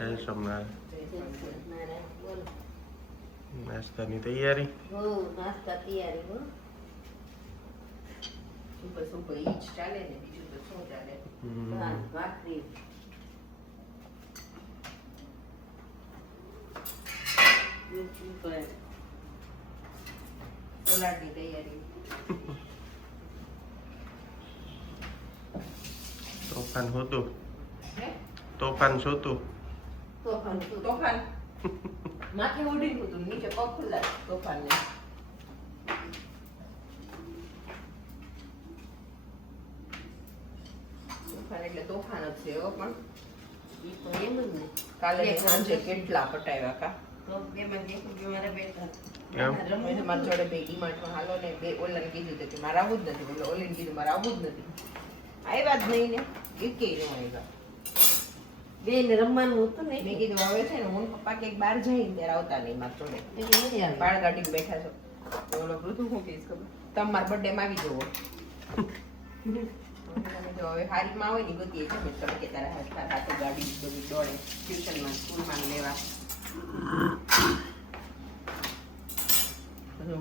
જય સોમનાથ. નાસ્તાની તૈયારી. નાસ્તા તૈયારી હો. બસ ઉપર ઈ જ ચાલે ને, બીજું તો શું ચાલે? ભાખરી. સલાડની તૈયારી. તોફાન હોતું. તોફાન સોતું. તોફાન માથે ઉડી હતું, નીચે પગ ખુલ્લા. તોફાન ને તોફાન એટલે તોફાન જ છે. પણ ઈ તો એમ જ ને. કાલે સાંજે કેટલા પટાવ્યા કા. તો બે માં મારા બેટા રમે મારા જોડે બે ડીમાર્ટમાં હાલો ને, બે ઓલાને કીધું કે મારે આવું જ નથી, એટલે ઓલીને કીધું મારે આવું જ નથી. આવ્યા જ નહીં ને, એકે ન આવ્યા. બેન રમવાનું હતું ને, મેં કીધું હવે છે ને હું પપ્પા ક્યાંક બહાર જઈ ને ત્યારે આવતા નહીં મારા જોડે. બાળ કાઢીને બેઠા છો. ઓલો બધું શું કહીશ ખબર, તમે મારા બર્થડે માં આવી જવો. હવે હારીમાં હોય ને ગતિએ છે ને, તમે કે તારા હાથે ગાડી બધી દોડે ટ્યુશનમાં સ્કૂલમાં લેવા.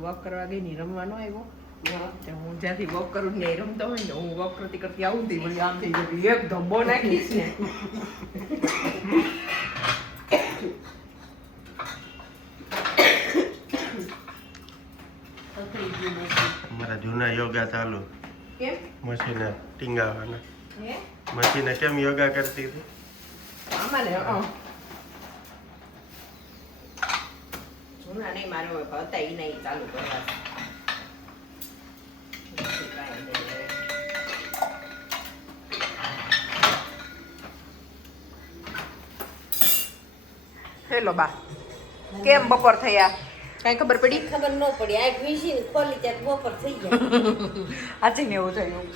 વોક કરવા ગઈ ની રમવાનો આવ્યો. હું જ્યાંથી વોક કરું ને રમતો હોય ને, હું વોક કરતી કરતી આવું થઈ વળી આમ થઈ જતી, એક ધબ્બો નાખીશ ને. અમારા જૂના યોગા ચાલુ. કેમ મશીને ટીંગાવાના. મશીને કેમ યોગા કરતી હતી? અમારે જૂના નહીં, મારે હતા એ નહીં ચાલુ કરવા. હેલો બા, કેમ બપોર થયા? કઈ ખબર પડી? ખબર ન પડી. આ મશીન ખોલી ત્યાં બપોર થઈ ગયા. આજે ને એવું થયું.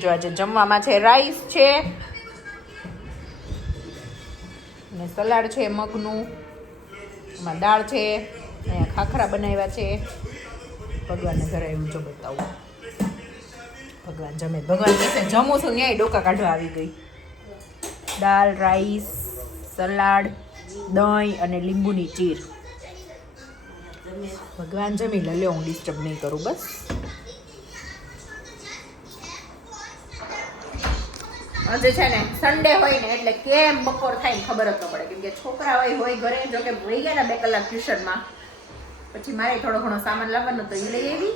જો આજે જમવામાં છે રાઈસ છે ને સલાડ છે મગનું, એમાં દાળ છે, અહીંયા ખાખરા બનાવ્યા છે. ભગવાનને ઘરે એવું જો બતાવું. ભગવાન જમે. ભગવાન કહેશે જમું છું ન્યાય ડોકા કાઢવા આવી ગઈ. દાળ, રાઈસ, સલાડ, દહીં અને લીંબુની ચીર. ભગવાન જમી લે, લે હું ડિસ્ટર્બ નહીં કરું બસ. આજે છે ને સન્ડે હોય ને એટલે કેમ બપોર થાય ને ખબર જ ન પડે, કેમ કે છોકરા હોય ઘરે. જો કે વહી ગયા ને 2 કલાક ટ્યુશનમાં, પછી મારે થોડો ઘણો સામાન લાવવાનો તો એ લઈ આવી,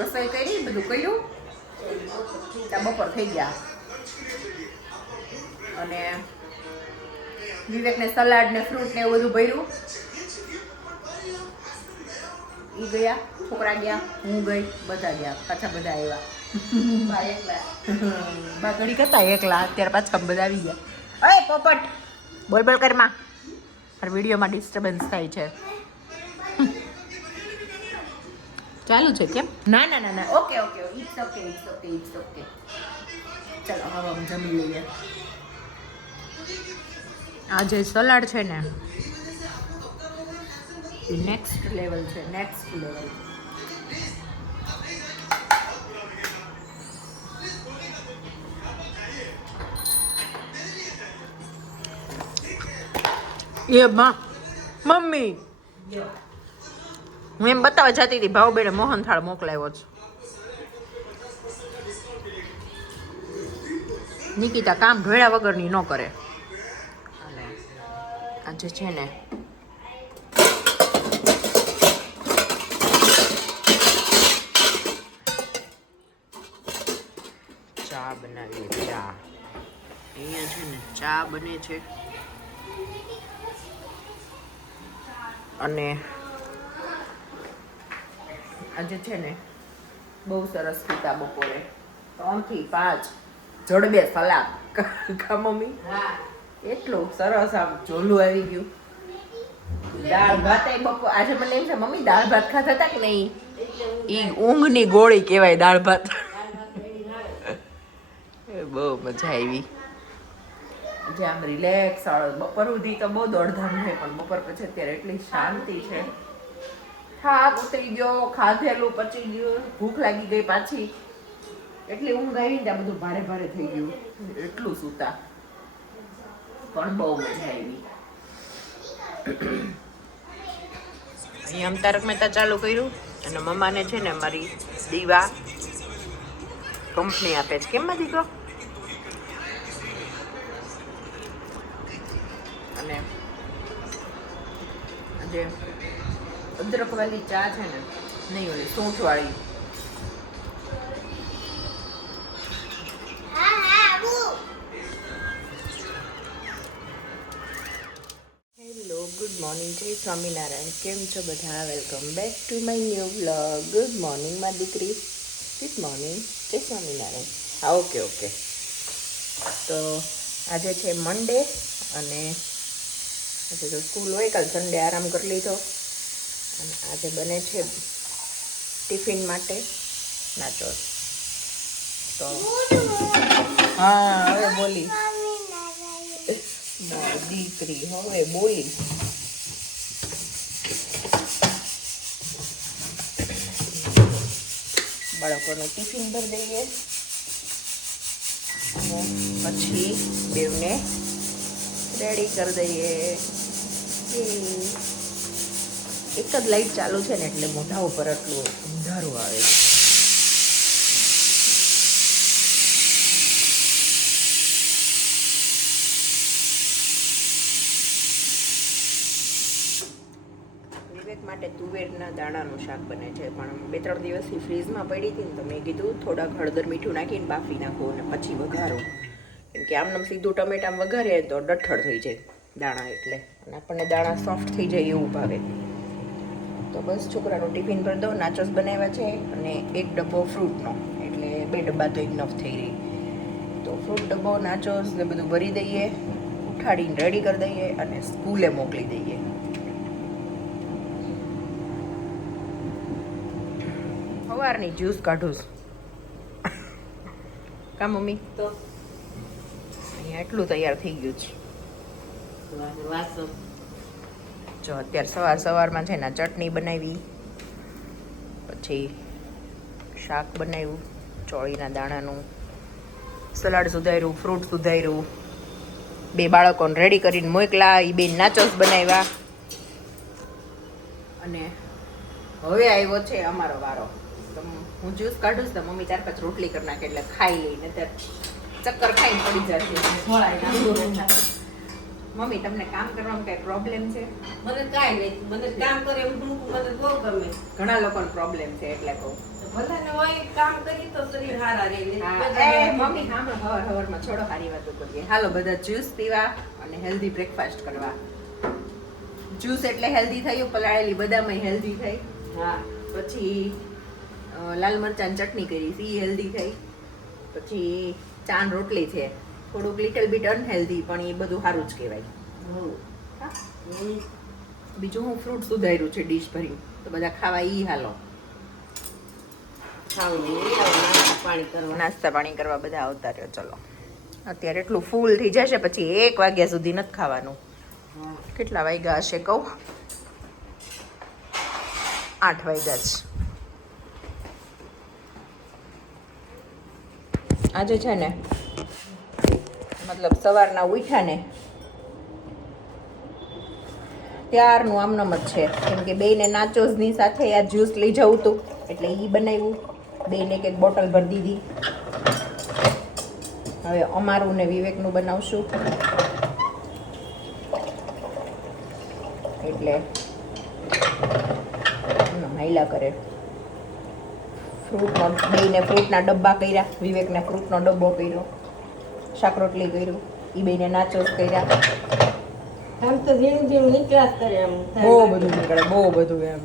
રસોઈ કરી, બધું કર્યું, બપોર થઈ ગયા. અને વિવેકને સલાડ ને ફ્રૂટ ને એવું બધું ભર્યું. ઈ ગયા, છોકરા ગયા, હું ગઈ, બધા ગયા, પાછા બધા આવ્યા. બા ઘડી કરતા એકલા, અત્યારે પાછા બધા આવી ગયા. અય પોપટ બોલ બોલ કરમાં, મારા વિડીયોમાં ડિસ્ટર્બન્સ થાય છે. ચાલુ છે કેમ? ના ના ના ના, okay okay, it's okay it's okay it's okay. ચાલો હવે અમે જમી લઈએ. આ જે સલાડ છે ને એ નેક્સ્ટ લેવલ છે, નેક્સ્ટ લેવલ. એ માં મમ્મી, હું એમ બતાવવા જતી હતી ભાવબેને મોહનથાળ મોકલાવ્યો છે. નિકિતા કામ ઢોળ્યા વગરની ન કરે. આજે છે ને ચા બનાવીએ. ચા અહીંયા છે ને ચા બને છે. અને આજે છે ને બહુ સરસ પીતા બપોરે 3 થી 5 જડબે સલાડ. કા મમ્મી? એટલું સરસ આમ જોલું આવી ગયું. દાળ ભાત બપોર આજે મને એમ છે મમ્મી દાળ ભાત ખાતા હતા કે નહીં? ઈ ઊંઘની ગોળી કહેવાય દાળ ભાત. બહુ મજા આવી. જે આમ રિલેક્સ. બપોર સુધી તો બહુ દોડધામ છે, પણ બપોર પછી અત્યારે એટલી શાંતિ છે. થાક ઉતરી ગયો, ખાધેલું પચી ગયું, ભૂખ લાગી ગઈ પાછી, એટલી ઊંઘ આવી ત્યાં બધું ભારે ભારે થઈ ગયું, એટલું સૂતા. પણ બહુ મજા આવી. અહીંયા આમ તારક મહેતા ચાલુ કર્યું અને મમ્માને છે ને મારી દીવા કંપની આપે છે. કેમ માં દીકરો? અને જે અદરક વાળી ચા છે ને, નહીં ઓલી સૂંઠ વાળી, હેલો ગુડ મોર્નિંગ, જય સ્વામિનારાયણ. કેમ છો બધા? Welcome back to my new vlog. Good morning માં દીકરી. ગુડ મોર્નિંગ, જય સ્વામિનારાયણ. હા, ઓકે ઓકે. તો આજે છે મંડે અને આજે તો સ્કૂલ હોય, કાલ સન્ડે આરામ કરી લીધો અને આજે બને છે ટિફિન માટે નાચોસ. તો હા, હવે બોલી દીકરી, હવે બોલી. બાળકોનું ટિફિન ભરી દઈએ અને પછી બેવને રેડી કરી દઈએ. એક જ લાઈટ ચાલુ છે ને એટલે મોઢા ઉપર આટલું અંધારું આવે છે. વિવેક માટે તુવેરના દાણાનું શાક બને છે, પણ 2-3 દિવસથી ફ્રીઝમાં પડી હતી ને તો મેં કીધું થોડાક હળદર મીઠું નાખીને બાફી નાખો અને પછી વઘારો, કેમ કે આમનામ સીધું ટમેટામાં વઘારીએ તો ડઠ્ઠળ થઈ જાય દાણા, એટલે અને આપણને દાણા સોફ્ટ થઈ જાય એવું ભાવે. તો બસ છોકરાનું ટિફિન ભરી દઉં. નાચોસ બનાવ્યા છે અને 1 ડબ્બો ફ્રૂટનો, એટલે 2 ડબ્બા તો ઇનફ થઈ રહી. તો ફ્રૂટ ડબ્બો, નાચોસ ને બધું ભરી દઈએ, ઉઠાડીને રેડી કરી દઈએ અને સ્કૂલે મોકલી દઈએ. સવારની જ્યુસ કાઢું છું. કા મમ્મી? તો અહીંયા એટલું તૈયાર થઈ ગયું છે. વાસો જો અત્યારે સવારમાં છે ને ચટણી બનાવી, પછી શાક બનાવ્યું ચોળીના દાણાનું, સલાડ સુધાર્યું, ફ્રૂટ સુધાર્યું, 2 બાળકોને રેડી કરીને મોકલા, એ 2 નાચોસ બનાવ્યા અને હવે આવ્યો છે અમારો વારો. તો હું જ્યુસ કાઢું છું તો મમ્મી 4-5 રોટલી કરી નાખે એટલે ખાઈ લઈને ત્યારે ચક્કર ખાઈને પડી જશે. મમ્મી તમને કામ કરવામાં કઈ પ્રોબ્લેમ છે? મને કાંઈ નહીં, મને કામ કરે એવું ટૂંકું મને બહુ ગમે. ઘણા લોકોને પ્રોબ્લેમ છે એટલે કહું. ભલાને હોય કામ કરી તો શરીર હારા રહે. મમ્મી હા હવારમાં છોડો, સારી વાતો કરીએ. હાલો બધા જ્યુસ પીવા અને હેલ્ધી બ્રેકફાસ્ટ કરવા. જ્યુસ એટલે હેલ્ધી થયું, પલાળેલી બદામ હેલ્ધી થઈ, હા, પછી લાલ મરચાંની ચટણી કરી એ હેલ્ધી થઈ, પછી ચાન રોટલી છે, થોડુંક લિટલ બીટ અનહેલ્ધી પણ એ બધું સારું જ કહેવાય. હા? બીજું હું ફ્રૂટ સુધાર્યું છે ડીશ ભરી, તો બધા ખાવા ઈ હાલો. પાણી કરવા, નાસ્તા પાણી કરવા બધા આવતા રહ્યો. ચલો અત્યારે એટલું ફૂલ થઈ જશે પછી 1 વાગ્યા સુધી નથી ખાવાનું. કેટલા વાગ્યા હશે કહું? 8 વાગ્યા જ. આજે છે ને મતલબ સવારના ઉઠ્યા ને ત્યારનું આમનામ જ છે, કેમ કે 2ને નાચોસની સાથે આ જ્યુસ લઈ જવું હતું એટલે એ બનાવ્યું, 2ને 1 બોટલ ભરી દીધી. હવે અમારું ને વિવેકનું બનાવશું એટલે હાઈલા કરે. ફ્રૂટનો 2ને ફ્રૂટના ડબ્બા કર્યા, વિવેકને ફ્રૂટનો ડબ્બો કર્યો, શાક રોટલી કર્યું, એ 2ને નાચોસ કર્યા. આમ તો ઝીણું નીકળ્યા જ કરે. એમ બહુ બધું નીકળે, બહુ બધું. એમ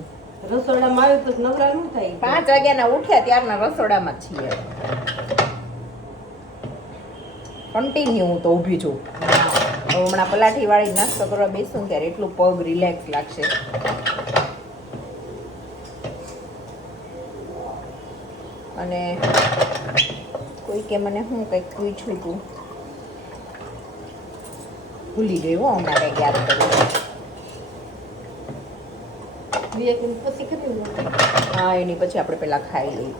રસોડામાં આવ્યું તો નવરા ન થાય. 5 વાગ્યાના ઉઠ્યા ત્યારના રસોડામાં જ છીએ. કન્ટિન્યુ હું તો ઊભી છું. હવે હમણાં પલાઠી વાળી નાસ્તો કરવા બેસું ત્યારે એટલું પગ રિલેક્સ લાગશે. અને કોઈ કે મને હું કંઈક પૂછ્યું હતું, ભૂલી ગઈ હો, હમણાં કંઈક યાદ કર્યું. પછી કરી હા, એની પછી આપણે પેલા ખાઈ લઈએ.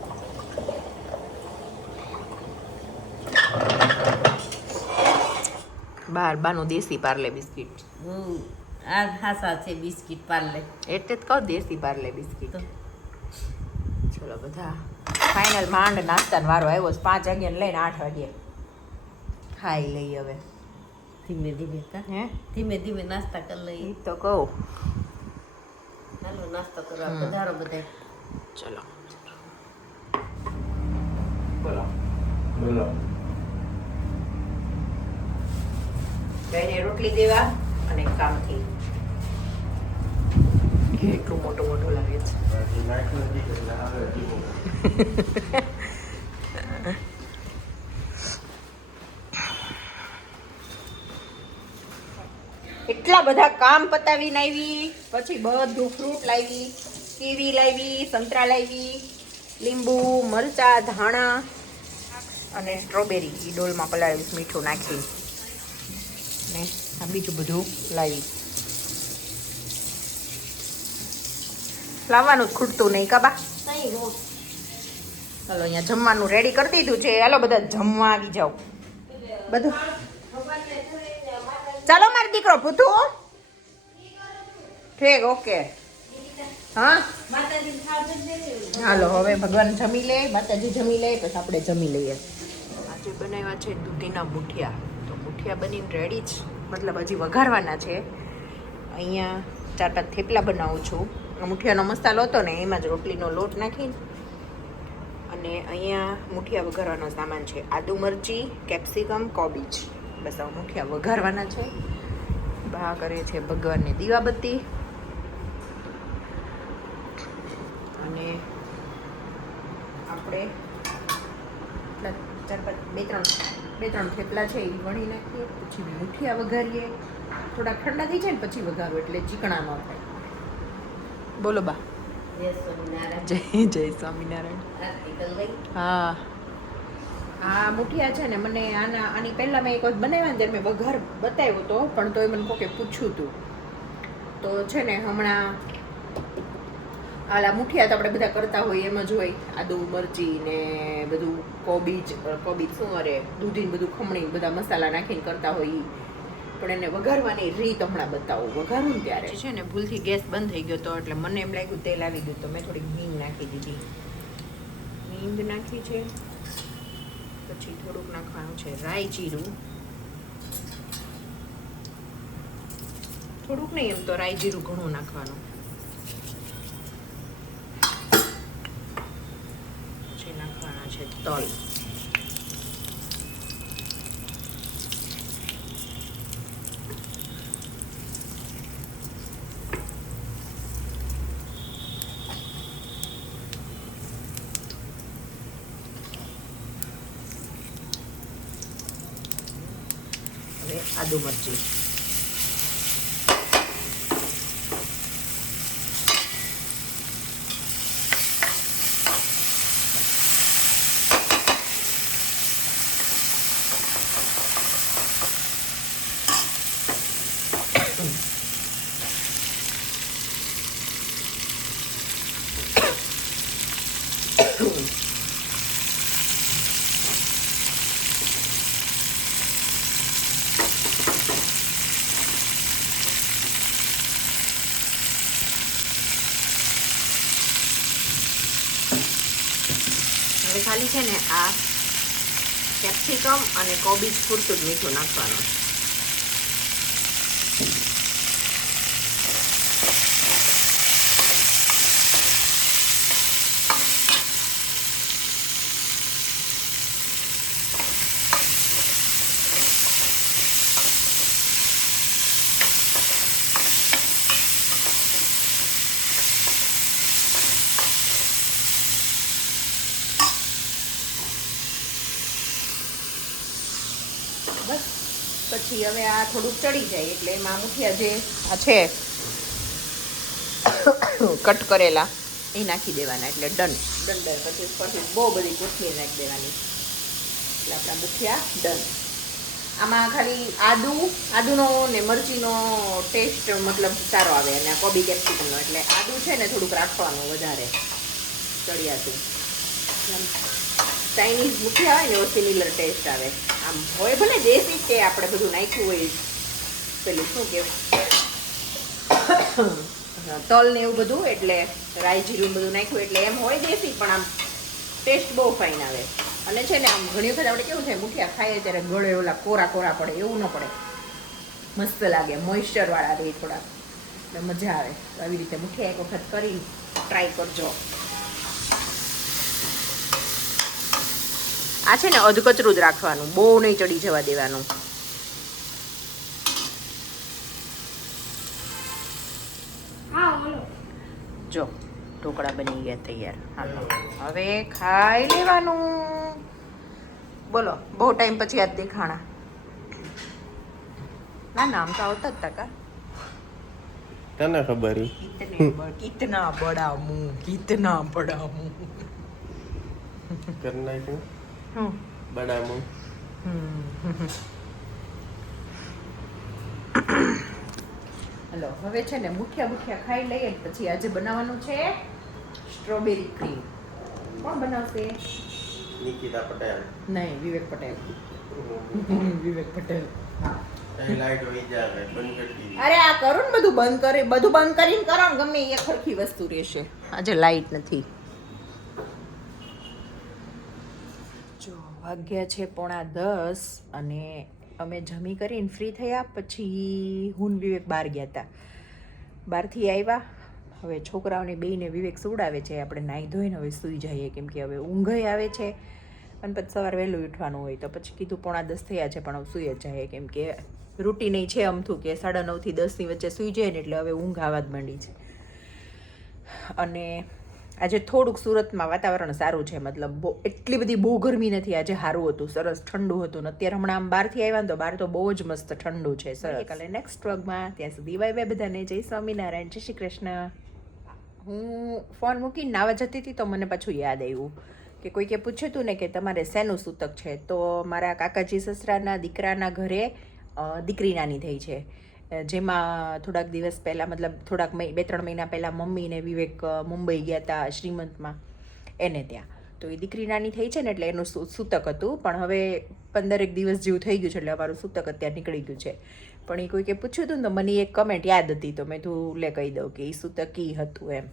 બારનું દેશી પાર્લે બિસ્કિટ. આ ખાસા છે બિસ્કિટ પાર્લે એટલે જ કહું દેશી પાર્લે બિસ્કિટ. તો ચલો બધા ફાઇનલ માંડ નાસ્તાનો વારો આવ્યો છે. 5 વાગ્યાને લઈને 8 વાગ્યે ખાઈ લઈ હવે. ધીમે ધીમે હે ધીમે ધીમે નાસ્તા કરી લઈએ. ઈ તો કહું. હાલો નાસ્તો કરવા પધારો બધા. ચલો બોલો જઈને રોટલી દેવા અને કામથી કેટલું મોટું મોટું લાગે છે. એટલા બધા કામ પતાવીને આવી, પછી બધું ફ્રૂટ લાવી, કીવી લાવી, સંતરા લાવી, લીંબુ, મરચા, ધાણા અને સ્ટ્રોબેરી ઈ ડોલમાં પલાળ્યું મીઠું નાખી ને આ બીજું બધું લાવી. લાવવાનું જ ખૂટતું નહીં કાબા. ચાલો અહીંયા જમવાનું રેડી કરી દીધું છે. હાલો બધા જમવા આવી જાઓ બધું. ચાલો મારો દીકરો ભૂતુ ઠીક ઓકે હા હાલો હવે ભગવાન જમી લે, માતાજી જમી લે, પછી આપણે જમી લઈએ. આજે બનાવ્યા છે દૂધીના મુઠિયા. તો મુઠિયા બનીને રેડી જ, મતલબ હજી વઘારવાના છે. અહીંયા 4-5 થેપલા બનાવું છું. મુઠિયાનો મસાલો હતો ને એમાં જ રોટલીનો લોટ નાખીને. અને અહીંયા મુઠિયા વઘારવાનો સામાન છે. આદુ મરચી, કેપ્સિકમ, કોબીજ. બસ આ મુઠિયા વઘારવાના છે. બા કરે છે ભગવાનને દીવાબત્તી. અને આપણે 2-3 થેપલા છે એ વણી નાખીએ, પછી મુઠિયા વઘારીએ. થોડા ઠંડા થઈ જાય ને પછી વઘારો એટલે ચીકણા ન થાય. બોલો બા. જય સ્વામિનારાયણ. જય સ્વામિનારાયણ. આરતી કરી લઈ. હા આ મુઠિયા છે ને મને આની પહેલાં મેં એક વખત બનાવ્યા ને ત્યારે મેં વઘાર બતાવ્યો હતો, પણ તોય મને કોકે પૂછ્યું હતું. તો છે ને હમણાં આલા મુઠિયા તો આપણે બધા કરતા હોય એમ જ હોય, આદુ મરચી ને બધું કોબીજ શું અરે દૂધી બધું ખમણી બધા મસાલા નાખીને કરતા હોય ઈ. પણ એને વઘારવાની રીત હમણાં બતાવું. વઘારું ને ત્યારે છે ને ભૂલથી ગેસ બંધ થઈ ગયો હતો, એટલે મને એમ લાગ્યું તેલ આવી ગયું, તો મેં થોડીક હિંગ નાખી દીધી. હિંગ નાખી છે, પછી થોડુંક નાખવાનું છે રાઈ જીરું. થોડુંક નહીં, એમ તો રાઈ જીરું ઘણું નાખવાનું. પછી નાખવાના છે તલ. હવે આદુ મરચી. હવે ખાલી છે ને આ કેપ્સિકમ અને કોબીજ પૂરતું જ મીઠું નાખવાનું. બસ પછી હવે આ થોડુંક ચડી જાય એટલે એમાં મુઠિયા જે આ છે કટ કરેલા એ નાખી દેવાના, એટલે ડન. પછી બહુ બધી કોથમીર નાખી દેવાની એટલે આપણા મુઠિયા ડન. આમાં ખાલી આદુનો ને મરચીનો ટેસ્ટ મતલબ સારો આવે, અને આ કોબી કેપ્સિકમનો, એટલે આદુ છે ને થોડુંક રાખવાનું વધારે ચડિયાતું. ચાઇનીઝ મુઠિયા હોય ને એવો સિમિલર ટેસ્ટ આવે. આમ હોય ભલે દેશી કે આપણે બધું નાખ્યું હોય, પેલું શું કહેવાય તલ ને એવું બધું, એટલે રાઈ જીરું બધું નાખ્યું એટલે એમ હોય દેશી, પણ આમ ટેસ્ટ બહુ ફાઇન આવે. અને છે ને આમ ઘણી વખત આપણે કેવું થાય મુઠિયા ખાઈએ ત્યારે ગળે ઓલા કોરા કોરા પડે, એવું ન પડે, મસ્ત લાગે, મોઇસ્ચર વાળા રહે થોડા, એટલે મજા આવે. આવી રીતે મુઠિયા એક વખત કરી ટ્રાય કરજો. આ છે ને અધકચરું જ રાખવાનું, બહુ નહીં ચડી જવા દેવાનું. જો ઢોકળા બની ગયા તૈયાર. હાલો હવે ખાઈ લેવાનું. બોલો, બહુ ટાઈમ પછી આજ દેખાણા. ના નામ તો આવતા જ હતા કા. તને ખબર કિતના બડા મુંહ, કિતના બડા મુંહ. કર નાખ્યું બડા મું. હલો હવે છે ને મુઠિયા ખાઈ લઈએ, પછી આજે બનાવવાનું છે સ્ટ્રોબેરી ક્રીમ. કોણ બનાવશે? નિકિતા પટેલ. નહીં, વિવેક પટેલ. વિવેક પટેલ. અહીં લાઈટ વહી જાય બંધ કરી દીધી. અરે આ કરું ને બધું બંધ કરીને કરો ને, ગમે એ સરખી વસ્તુ રહેશે. આજે લાઈટ નથી. જો વાગ્યા છે 9:45 અને અમે જમી કરીને ફ્રી થયા. પછી હું વિવેક બહાર ગયા હતા, બહારથી આવ્યા. હવે છોકરાઓને બેયને વિવેક સુવડાવે છે, આપણે નાહી ધોઈને હવે સૂઈ જઈએ, કેમ કે હવે ઊંઘ આવે છે અને પછી સવારે વહેલું ઉઠવાનું હોય. તો પછી કીધું 9:30 થયા છે પણ હવે સૂઈ જ જાય, કેમ કે રૂટીન છે અમથું કે 9:30 થી 10 ની વચ્ચે સૂઈ જાય ને એટલે હવે ઊંઘ આવવા જ માંડી છે. અને આજે થોડુંક સુરતમાં વાતાવરણ સારું છે, મતલબ એટલી બધી બહુ ગરમી નથી. આજે સારું હતું, સરસ ઠંડુ હતું. અત્યારે હમણાં આમ બહારથી આવ્યા ને તો બહાર તો બહુ જ મસ્ત ઠંડુ છે. સરસ. કાલે નેક્સ્ટ વ્લોગમાં, ત્યાં સુધી બાય બાય બધાને. જય સ્વામિનારાયણ, જય શ્રી કૃષ્ણ. હું ફોન મૂકીને નાવા જતી હતી તો મને પાછું યાદ આવ્યું કે કોઈકે પૂછ્યું હતું ને કે તમારે શેનું સૂતક છે, તો મારા કાકાજી સસરાના દીકરાના ઘરે દીકરી નાની થઈ છે, જેમાં થોડાક દિવસ પહેલાં, મતલબ થોડાક 2-3 મહિના પહેલાં મમ્મી ને વિવેક મુંબઈ ગયા હતા શ્રીમંતમાં એને ત્યાં. તો એ દીકરી નાની થઈ છે ને એટલે એનું સૂતક હતું, પણ હવે 15 દિવસ જેવું થઈ ગયું છે એટલે અમારું સૂતક અત્યારે નીકળી ગયું છે. પણ એ કોઈકે પૂછ્યું હતું ને તો મને એક કમેન્ટ યાદ હતી, તો મેં તું લે કહી દઉં કે એ સૂતક ઈ હતું એમ.